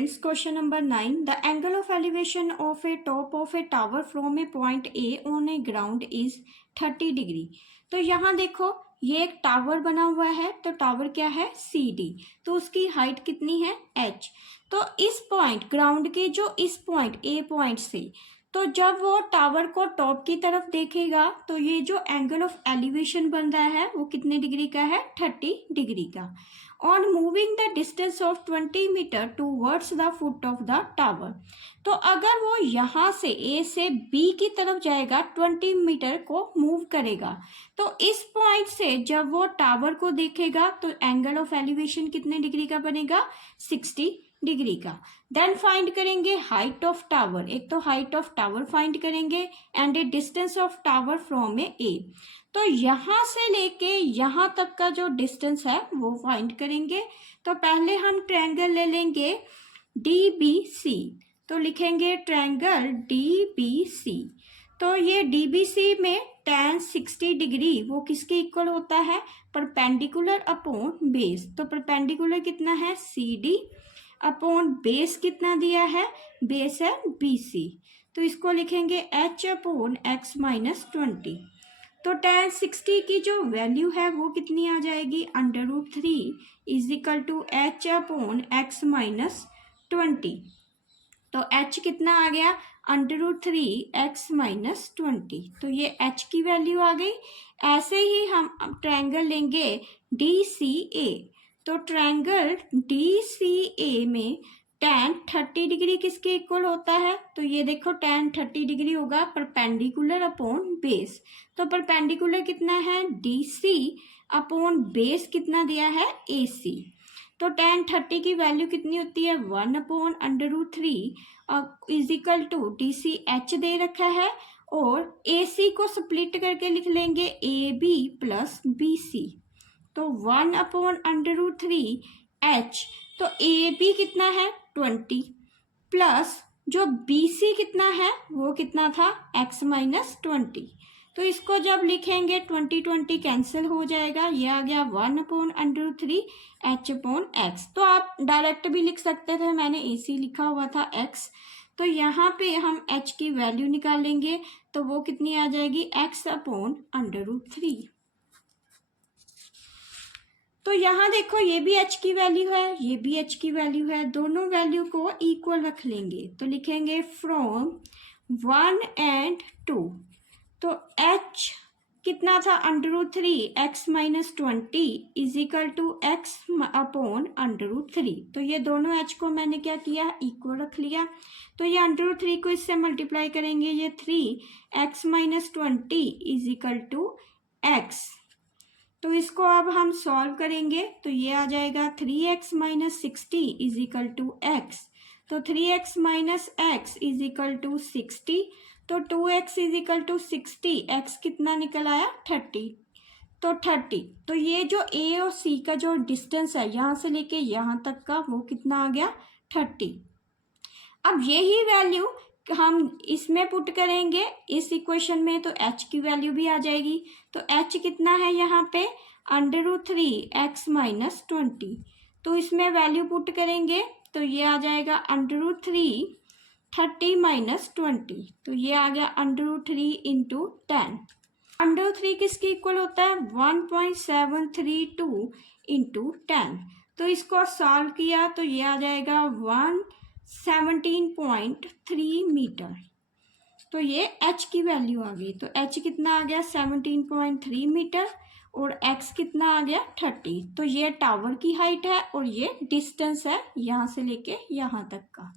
students, question number 9. The angle of elevation of a top of a tower from a point A on a ground is 30 degree. तो यहाँ देखो ये एक tower बना हुआ है, तो टावर क्या है CD, तो उसकी हाइट कितनी है H। तो इस पॉइंट ग्राउंड के जो इस पॉइंट A पॉइंट से, तो जब वो टावर को टॉप की तरफ देखेगा तो ये जो एंगल ऑफ एलिवेशन बन रहा है वो कितने डिग्री का है 30 डिग्री का। On moving the distance of 20 metre towards the foot of the tower, तो अगर वो यहाँ से A से B की तरफ जाएगा 20 मीटर को मूव करेगा, तो इस पॉइंट से जब वो टावर को देखेगा तो एंगल ऑफ एलिवेशन कितने डिग्री का बनेगा 60 डिग्री का। देन फाइंड करेंगे हाइट ऑफ टावर, एक तो हाइट ऑफ टावर फाइंड करेंगे and a distance of tower from A. तो यहाँ से लेके यहाँ तक का जो डिस्टेंस है वो फाइंड करेंगे। तो पहले हम ट्रायंगल ले लेंगे DBC, तो लिखेंगे ट्रायंगल DBC। तो ये DBC में tan 60 डिग्री वो किसके इक्वल होता है परपेंडिकुलर अपॉन बेस। तो परपेंडिकुलर कितना है CD अपॉन बेस कितना दिया है, बेस है BC, तो इसको लिखेंगे H अपॉन X माइनस 20। तो tan 60 की जो वैल्यू है वो कितनी आ जाएगी √3 is equal to H upon X minus 20। तो H कितना आ गया √3 X माइनस 20, तो ये H की वैल्यू आ गई। ऐसे ही हम ट्रायंगल लेंगे DCA, तो ट्रायंगल DCA में tan 30 डिग्री किसके इक्वल होता है, तो ये देखो tan 30 डिग्री होगा परपेंडिकुलर अपॉन बेस। तो परपेंडिकुलर कितना है DC अपॉन बेस कितना दिया है AC। तो tan 30 की वैल्यू कितनी होती है 1 upon √3 is equal to DC H दे रखा है, और AC को स्प्लिट करके लिख लेंगे AB प्लस BC। तो 1 अपॉन √3 H, तो AB कितना है 20 प्लस जो BC कितना है वो कितना था X माइनस 20। तो इसको जब लिखेंगे 20 कैंसिल हो जाएगा, ये आ गया 1 अपॉन √3 H अपॉन X। तो आप डायरेक्ट भी लिख सकते थे, मैंने AC लिखा हुआ था X। तो यहाँ पे हम H की वैल्यू निकालेंगे, तो वो कितनी आ जाएगी X अपॉन √3। तो यहाँ देखो ये भी H की वैल्यू है, ये भी H की वैल्यू है, दोनों वैल्यू को इक्वल रख लेंगे। तो लिखेंगे फ्रॉम 1 एंड 2, तो H कितना था √3 X minus 20 is equal to X upon √3। तो ये दोनों H को मैंने क्या किया इक्वल रख लिया। तो ये √3 को इससे मल्टीप्लाई करेंगे, ये 3 X minus 20 is equal to X। तो इसको अब हम सॉल्व करेंगे, तो ये आ जाएगा 3x minus 60 is equal to X। तो 3x minus x is equal to 60, तो 2x is equal to 60, x कितना निकल आया 30। तो 30, तो ये जो A और C का जो डिस्टेंस है यहाँ से लेके यहाँ तक का वो कितना आ गया 30। अब यही वैल्यू हम इसमें पुट करेंगे इस इक्वेशन में, तो H की वैल्यू भी आ जाएगी। तो H कितना है यहाँ पे √3 X माइनस 20, तो इसमें वैल्यू पुट करेंगे तो ये आ जाएगा √3 30 माइनस 20, तो ये आ गया √3 इंटू 10। √3 किसके इक्वल होता है 1.732 इंटू 10। तो इसको सॉल्व किया तो ये आ जाएगा 17.3 मीटर। तो ये H की वैल्यू आ गई। तो H कितना आ गया 17.3 मीटर और X कितना आ गया 30। तो ये टावर की हाइट है और ये डिस्टेंस है यहाँ से लेके यहाँ तक का।